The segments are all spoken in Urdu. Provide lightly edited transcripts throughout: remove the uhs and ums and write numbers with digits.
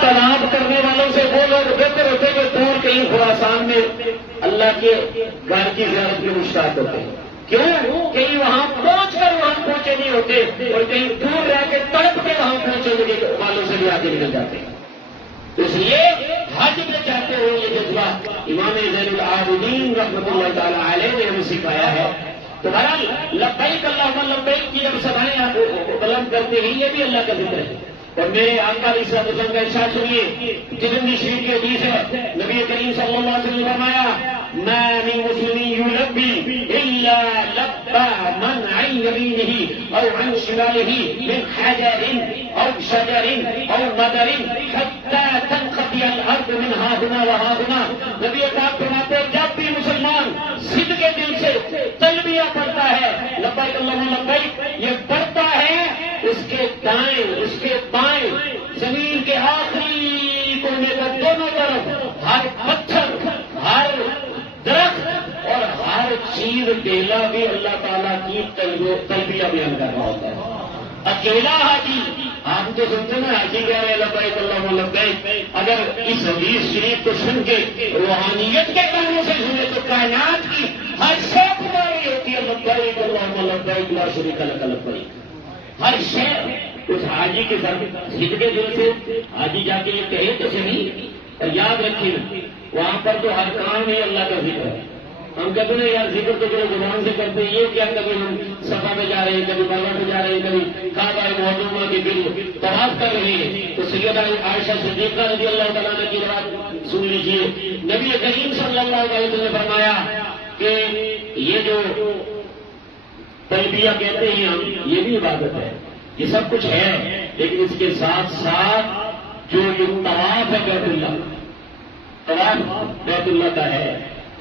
طلب کرنے والوں سے وہ لوگ بہتر ہوتے جو دور کہیں خراسان میں اللہ کے گھر کی زیارت کے مشتاق ہوتے ہیں. کیوں؟ کہیں وہاں پہنچ کر وہاں پہنچے نہیں ہوتے اور کہیں دور رہ کے تڑپ کے وہاں پہنچے والوں سے بھی آگے نکل جاتے ہیں. اس لیے حج میں چاہتے ہوئے یہ جذبہ امام زین العابدین رحمۃ اللہ تعالی علیہ نے ہمیں سکھایا ہے. تو بہرحال لبیک اللہم لبیک کی جب سبھائیں آپ بلند کرتے ہیں یہ بھی اللہ کا ذکر ہے. اور میرے آقا علیہ الصلوۃ والسلام کا ارشاد سنیے، ترمذی شریف کی حدیث ہے، نبی کریم صلی اللہ علیہ وسلم نے فرمایا ما من مسلم یلبی الا لبى من عن يمينه او عن شماله من حجر او شجر او مدر حتى تنقضي الارض من ها هنا وها هنا. نبی پاک فرماتے ہیں جب بھی مسلمان صدق کے دل سے تلبیہ پڑھتا ہے لبیک اللہم لبیک یہ پڑھتا ہے، اس کے دائیں اس کے بائیں زمین کے آخری کونے پر دونوں طرف ہر پتھر ہر درخت اور ہر چیز ڈیلا بھی اللہ تعالیٰ کی تلبیہ بیان کر رہا ہوتا ہے. اکیلا حاجی آپ تو سنتے نا حاجی کہہ رہے لبیک اللہم لبیک، اگر اس حدیث شریف کو سن کے روحانیت کے کاموں سے سنے تو کائنات کی ہر شے تمہاری ہوتی ہے لبیک اللہم لبیک لا شریک لک لبیک. ہر شے اس حاجی کے ساتھ صدقے دل سے حاجی جا کے یہ کہے تو صحیح. اور یاد رکھیے وہاں پر تو ہر کام ہی اللہ کا ذکر ہے. ہم کہتے ہیں یار ذکر تو جو زبان سے کرتے ہیں یہ کیا، کبھی ہم صفا پہ جا رہے ہیں، کبھی مروا پہ جا رہے ہیں، کبھی کعبہ معظمہ کے دل طواف کر رہے ہیں. تو سیدہ عائشہ صدیقہ رضی اللہ تعالیٰ عنہ کی روایت سن لیجیے، نبی کریم صلی اللہ علیہ وسلم نے فرمایا کہ یہ جو تلبیہ کہتے ہیں ہم یہ بھی عبادت ہے، یہ سب کچھ ہے، لیکن اس کے ساتھ ساتھ جو یہ طواف ہے بیت اللہ، طواف بیت اللہ کا ہے.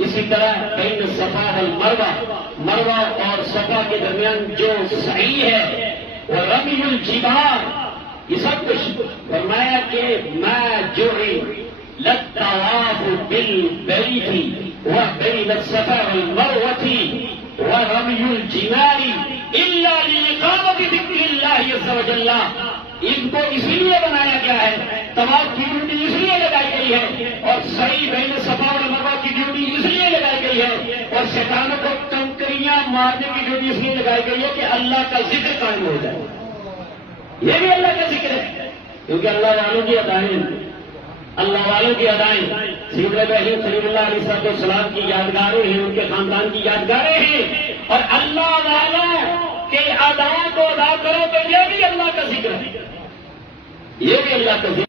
اسی طرح بین صفا والمروہ، مروہ اور صفا کے درمیان جو سعی ہے وہ رمی الجبال، یہ سب کچھ فرمایا کہ ما جعل للطواف بالبیت وبین الصفا والمروہ ورمی الجمار الا لإقامة ذکر اللہ عز وجل. ان کو اسی لیے بنایا گیا ہے، طواف کی ڈیوٹی اس لیے لگائی گئی ہے اور سعی بین صفا اور مروہ کی ڈیوٹی اس لیے لگائی گئی ہے اور شیطانوں کو کنکریاں مارنے کی ڈیوٹی اس لیے لگائی گئی ہے کہ اللہ کا ذکر قائم ہو جائے. یہ بھی اللہ کا ذکر ہے کیونکہ اللہ والوں کی ادائیں، اللہ والوں کی ادائیں سیدنا ابراہیم صلی اللہ علیہ وسلم کی یادگاریں ہیں، ان کے خاندان کی یادگاریں ہیں. اور اللہ والوں کے اداؤں کو ادا کرو تو یہ بھی اللہ کا ذکر ہے، یہ بھی اللہ کا ذکر